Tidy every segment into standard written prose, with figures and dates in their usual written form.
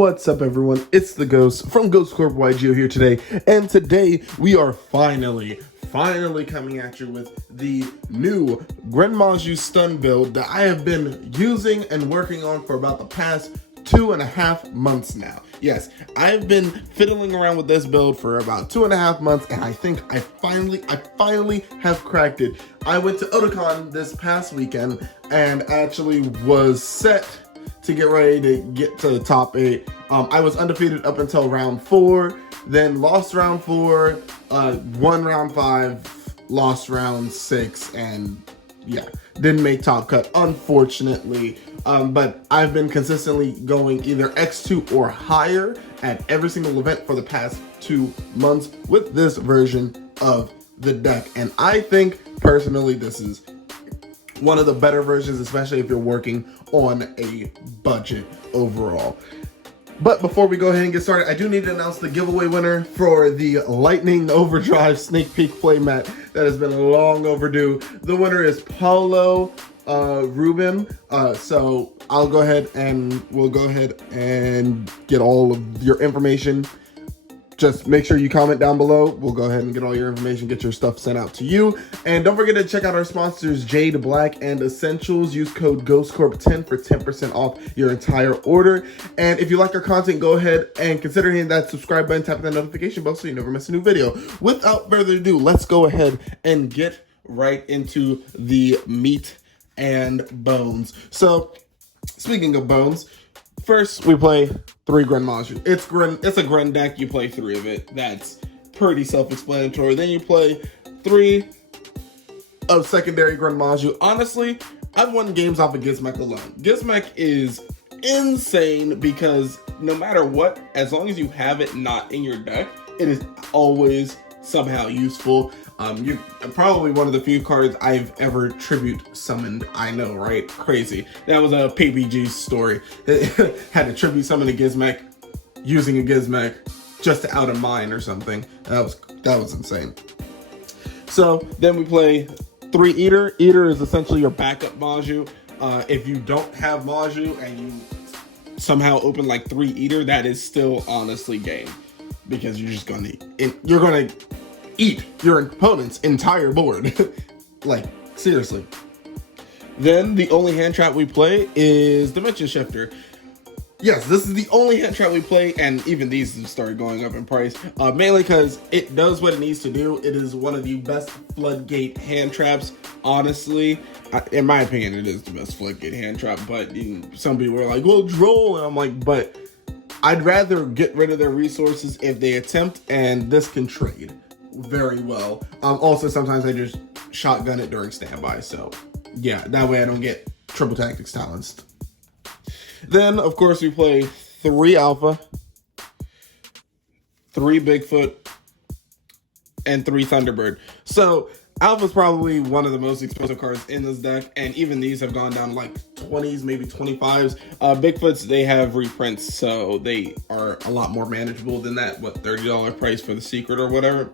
What's up, everyone? It's the Ghost from Ghost Corp YGO here today, and today we are finally coming at you with the new Gren Maju stun build that I have been using and working on for about the past 2.5 months now. Yes, I've been fiddling around with this build for about 2.5 months, and I think I finally have cracked it. I went to Otakon this past weekend and actually was set to get ready to get to the top 8. I was undefeated up until round 4, then lost round 4, won round 5, lost round 6, and yeah, didn't make top cut, unfortunately. But I've been consistently going either X2 or higher at every single event for the past 2 months with this version of the deck. And I think, personally, this is one of the better versions, especially if you're working on a budget overall. But before we go ahead and get started, I do need to announce the giveaway winner for the Lightning Overdrive Sneak Peek playmat that has been long overdue. The winner is Paulo Ruben. So I'll go ahead and we'll go ahead and get all of your information. Just make sure you comment down below. We'll go ahead and get all your information, get your stuff sent out to you. And don't forget to check out our sponsors, Jade Black and Essentials. Use code GHOSTCORP10 for 10% off your entire order. And if you like our content, go ahead and consider hitting that subscribe button, tap that notification bell so you never miss a new video. Without further ado, let's go ahead and get right into the meat and bones. So, speaking of bones, first we play 3 Gren Maju. It's a Gren deck. You play 3 of it. That's pretty self-explanatory. Then you play 3 of secondary Gren Maju. Honestly, I've won games off of Gizmek alone. Gizmek is insane because no matter what, as long as you have it not in your deck, it is always somehow useful. You're probably one of the few cards I've ever tribute summoned. I know, right? Crazy. That was a PPG story. Had to tribute summon a Gizmek using a Gizmek just to out a mine or something. That was insane. So then we play 3 Eater. Eater is essentially your backup Maju. If you don't have Maju and you somehow open like 3 Eater, that is still honestly game, because you're just gonna eat your opponent's entire board. Like, seriously. Then the only hand trap we play is Dimension Shifter. Yes, this is the only hand trap we play, and even these have started going up in price, mainly because it does what it needs to do. It is one of the best floodgate hand traps, honestly. In my opinion, it is the best floodgate hand trap, but some people are like, well, droll, and I'm like, but I'd rather get rid of their resources if they attempt, and this can trade very well. Also, sometimes I just shotgun it during standby, so yeah, that way I don't get triple tactics silenced. Then, of course, we play 3 Alpha, 3 Bigfoot, and 3 Thunderbird. So Alpha's probably one of the most expensive cards in this deck, and even these have gone down like 20s, maybe 25s. Bigfoots, they have reprints, so they are a lot more manageable than that, what, $30 price for the secret or whatever.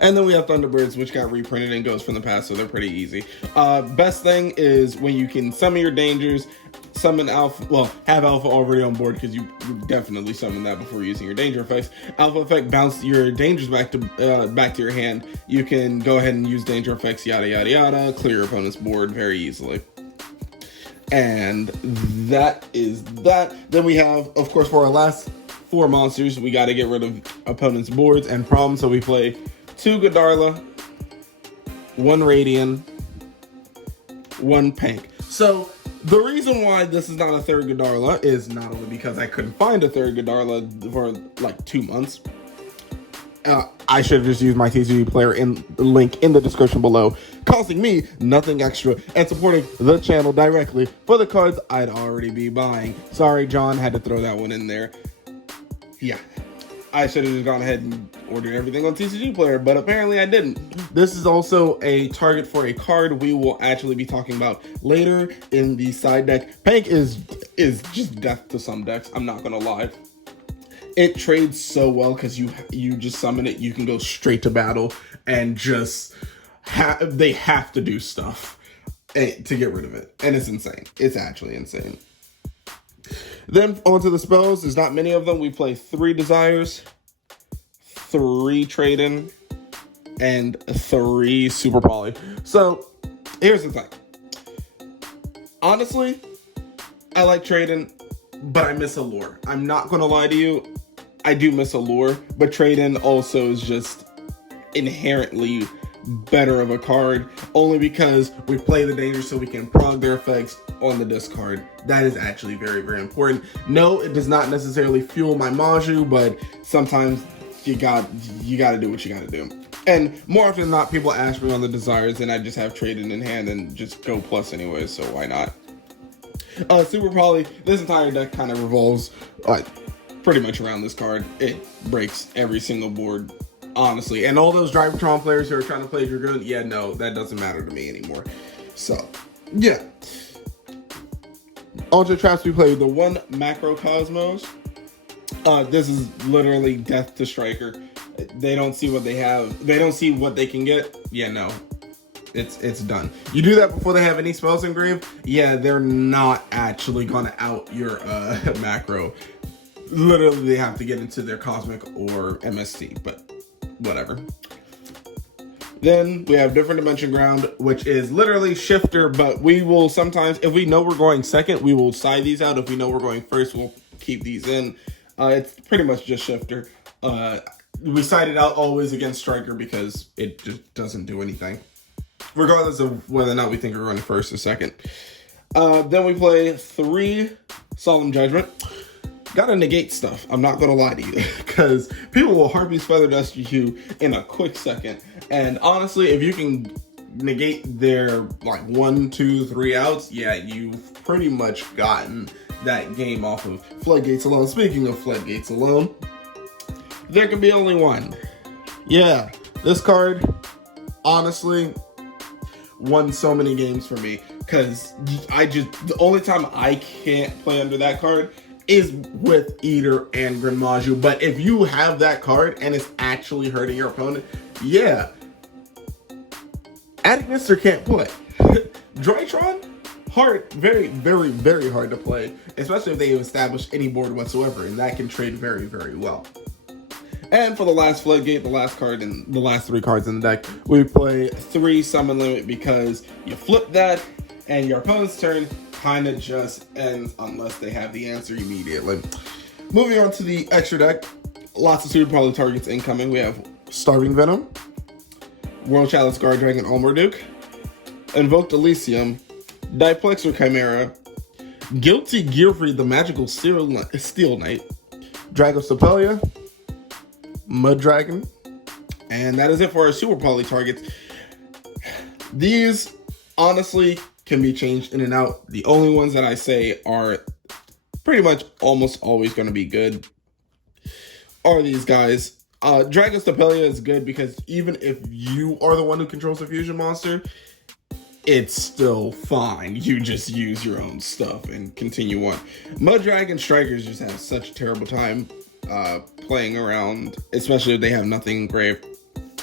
And then we have Thunderbirds, which got reprinted and goes from the past, so they're pretty easy. Best thing is when you can summon your dangers, summon Alpha, well, have Alpha already on board, because you definitely summon that before using your danger effects. Alpha effect, bounce your dangers back to your hand. You can go ahead and use danger effects, yada yada yada, clear your opponent's board very easily. And that is that. Then we have, of course, for our last 4 monsters, we got to get rid of opponent's boards and problems, so we play 2 Godarla, 1 Radian, 1 Pank. So the reason why this is not a 3rd Godarla is not only because I couldn't find a 3rd Godarla for like 2 months. I should have just used my TCG player in the link in the description below, costing me nothing extra and supporting the channel directly for the cards I'd already be buying. Sorry, John, had to throw that one in there. Yeah, I should have just gone ahead and ordered everything on TCG Player, but apparently I didn't. This is also a target for a card we will actually be talking about later in the side deck. Pank is just death to some decks, I'm not gonna lie. It trades so well because you just summon it, you can go straight to battle, and just they have to do stuff to get rid of it, and it's insane. It's actually insane. Then onto the spells. There's not many of them. We play 3 Desires, 3 Trade-In, and 3 Super Poly. So here's the thing. Honestly, I like Trade-In, but I miss Allure. I'm not going to lie to you. I do miss Allure, but Trade-In also is just inherently better of a card, only because we play the danger so we can prog their effects on the discard. That is actually very, very important. No, it does not necessarily fuel my Maju, but sometimes you got to do what you got to do. And more often than not, people ask me on the Desires, and I just have Trade-In in hand and just go plus anyway, so why not? Super Poly, this entire deck kind of revolves pretty much around this card. It breaks every single board, honestly. And all those Drivatron players who are trying to play Dragoon, yeah, no, that doesn't matter to me anymore. So, yeah. Ultra Traps, we play the 1 Macro Cosmos. This is literally death to Striker. They don't see what they have. They don't see what they can get. Yeah, no. It's done. You do that before they have any spells engraved, yeah, they're not actually gonna out your macro. Literally, they have to get into their Cosmic or MST, but whatever. Then we have Different Dimension Ground, which is literally Shifter, but we will sometimes, if we know we're going second, we will side these out. If we know we're going first, we'll keep these in. It's pretty much just Shifter. We side it out always against Striker because it just doesn't do anything, regardless of whether or not we think we're going first or second. Then we play 3 Solemn Judgment. Gotta negate stuff, I'm not gonna lie to you, because people will Harpy's Feather Dust you in a quick second. And honestly, if you can negate their like 1, 2, 3 outs, yeah, you've pretty much gotten that game off of Floodgates alone. Speaking of Floodgates alone, there can be only one. Yeah, this card, honestly, won so many games for me, because the only time I can't play under that card is with Eater and Gren Maju. But if you have that card and it's actually hurting your opponent, yeah, Adagnister can't play. Droitron, hard, very, very, very hard to play, especially if they establish any board whatsoever, and that can trade very, very well. And for the last Floodgate, the last card and the last 3 cards in the deck, we play 3 Summon Limit, because you flip that and your opponent's turn kind of just ends unless they have the answer immediately. Moving on to the extra deck, lots of Super Poly targets incoming. We have Starving Venom, World Chalice Guard Dragon Almorduke, Invoked Elysium, Diplexer Chimera, Guilty Gearfried the Magical Steel Knight, Dragostapelia, Mud Dragon, and that is it for our Super Poly targets. These, honestly, can be changed in and out. The only ones that I say are pretty much almost always going to be good are these guys. Dragostapelia is good because even if you are the one who controls the fusion monster, it's still fine. You just use your own stuff and continue on. Mud Dragon Strikers just have such a terrible time playing around, especially if they have nothing engraved.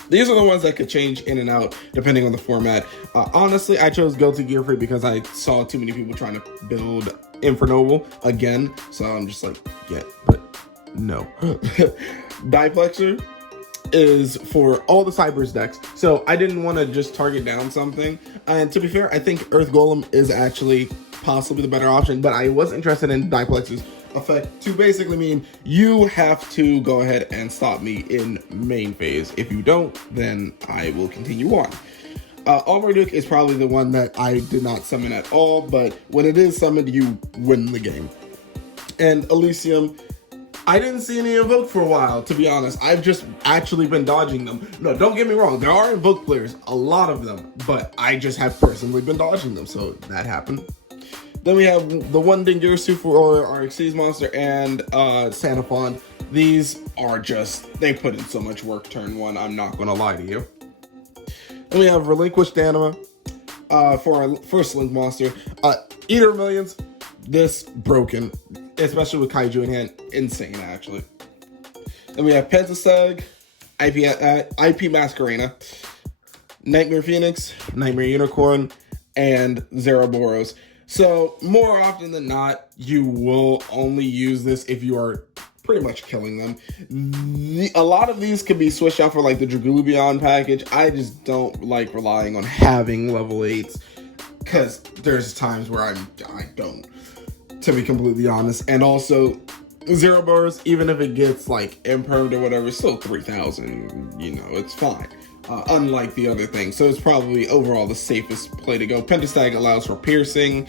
These are the ones that could change in and out depending on the format. Honestly, I chose Guilty Gearfried because I saw too many people trying to build Infernoble again. So I'm just like, yeah, but no. Diplexer is for all the Cybers decks. So I didn't want to just target down something. And to be fair, I think Earth Golem is actually possibly the better option. But I was interested in Diplexer's effect to basically mean you have to go ahead and stop me in main phase. If you don't, then I will continue on. Almorduke is probably the one that I did not summon at all, but when it is summoned, you win the game. And Elysium, I didn't see any Invoke for a while, to be honest. I've just actually been dodging them. No, don't get me wrong, there are Invoke players, a lot of them, but I just have personally been dodging them, so that happened. Then we have the 1 Dingirsu for our Xyz monster and Sanafon. These are just, they put in so much work turn 1, I'm not going to lie to you. Then we have Relinquished Anima for our first Link monster. Eater of Millions, this broken, especially with Kaiju in hand, insane actually. Then we have Pentastag, IP Masquerena, Nightmare Phoenix, Nightmare Unicorn, and Zeraboros. So more often than not, you will only use this if you are pretty much killing them. A lot of these can be switched out for like the Dragoobion package. I just don't like relying on having level 8s because there's times where I don't, to be completely honest. And also, Zero Bars, even if it gets like impermed or whatever, it's still 3,000, you know, it's fine. Unlike the other things. So it's probably overall the safest play to go. Pentastag allows for piercing,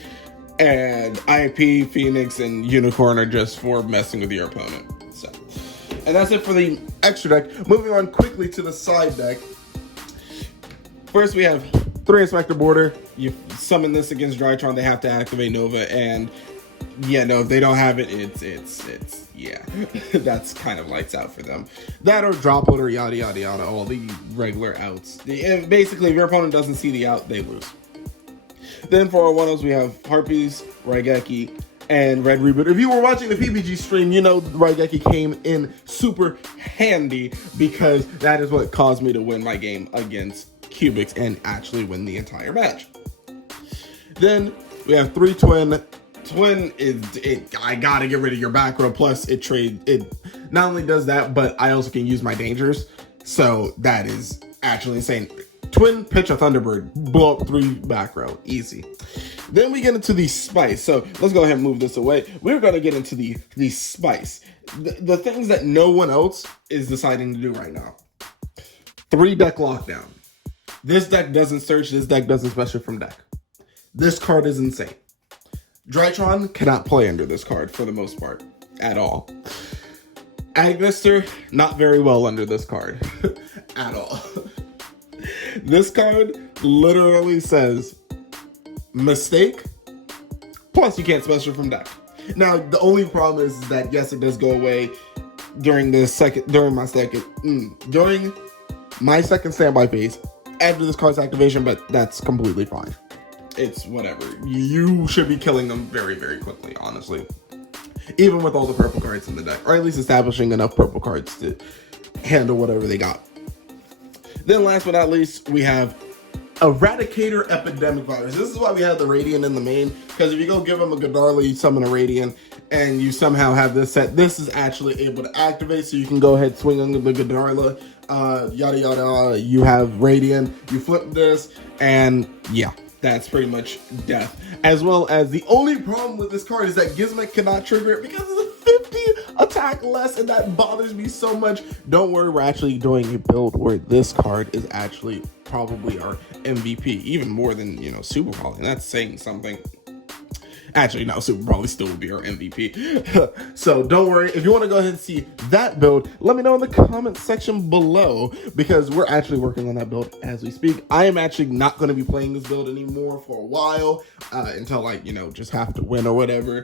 and IP, Phoenix, and Unicorn are just for messing with your opponent. So, and that's it for the extra deck. Moving on quickly to the side deck. First, we have 3 Inspector Border. You summon this against Drytron, they have to activate Nova, and yeah, no, if they don't have it, it's yeah, that's kind of lights out for them. That or drop it or yada yada yada, all the regular outs. Basically, if your opponent doesn't see the out, they lose. Then for our one-offs, we have Harpies, Raigeki, and Red Reboot. If you were watching the PPG stream, you know Raigeki came in super handy because that is what caused me to win my game against Cubics and actually win the entire match. Then we have 3 Twin. Twin is I gotta get rid of your back row. Plus, it not only does that, but I also can use my dangers. So that is actually insane. Twin, pitch a Thunderbird, blow up 3 back row, easy. Then we get into the spice. So let's go ahead and move this away. We're gonna get into the spice, the things that no one else is deciding to do right now. 3 deck lockdown. This deck doesn't search. This deck doesn't special from deck. This card is insane. Drytron cannot play under this card for the most part at all. Agnister, not very well under this card at all. This card literally says mistake, plus you can't special from deck. Now, the only problem is that yes, it does go away during my second standby phase after this card's activation, but that's completely fine. It's whatever. You should be killing them very, very quickly, honestly. Even with all the purple cards in the deck. Or at least establishing enough purple cards to handle whatever they got. Then last but not least, we have Eradicator Epidemic Virus. This is why we have the Radiant in the main. Because if you go give them a Godarla, you summon a Radiant, and you somehow have this set, this is actually able to activate, so you can go ahead, swing under the Godarla, yada yada, you have Radiant, you flip this, and yeah. That's pretty much death. As well as the only problem with this card is that Gizmek cannot trigger it because it's a 50 attack less, and that bothers me so much. Don't worry, we're actually doing a build where this card is actually probably our MVP, even more than, you know, Super Volley. That's saying something. Actually, no, Super Volley still will be our MVP. So don't worry. If you want to go ahead and see that build, let me know in the comment section below, because we're actually working on that build as we speak. I am actually not going to be playing this build anymore for a while, until, like, you know, just have to win or whatever.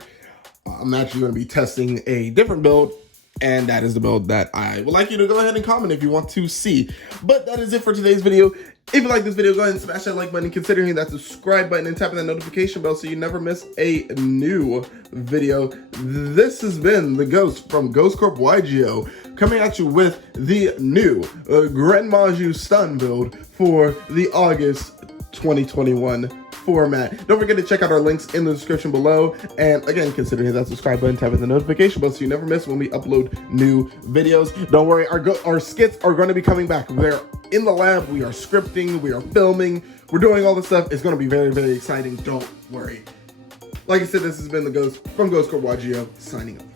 I'm actually going to be testing a different build, and that is the build that I would like you to go ahead and comment if you want to see. But that is it for today's video. If you like this video, go ahead and smash that like button, consider hitting that subscribe button and tapping that notification bell so you never miss a new video. This has been the Ghost from Ghost Corp YGO, coming at you with the new Gren Maju stun build for the August 2021 format. Don't forget to check out our links in the description below, and again, consider hitting that subscribe button, tapping the notification bell so you never miss when we upload new videos. Don't worry, our skits are going to be coming back. They're in the lab, we are scripting, we are filming, we're doing all this stuff. It's going to be very, very exciting. Don't worry. Like I said, this has been the Ghost from Ghost Corp YGO, signing off.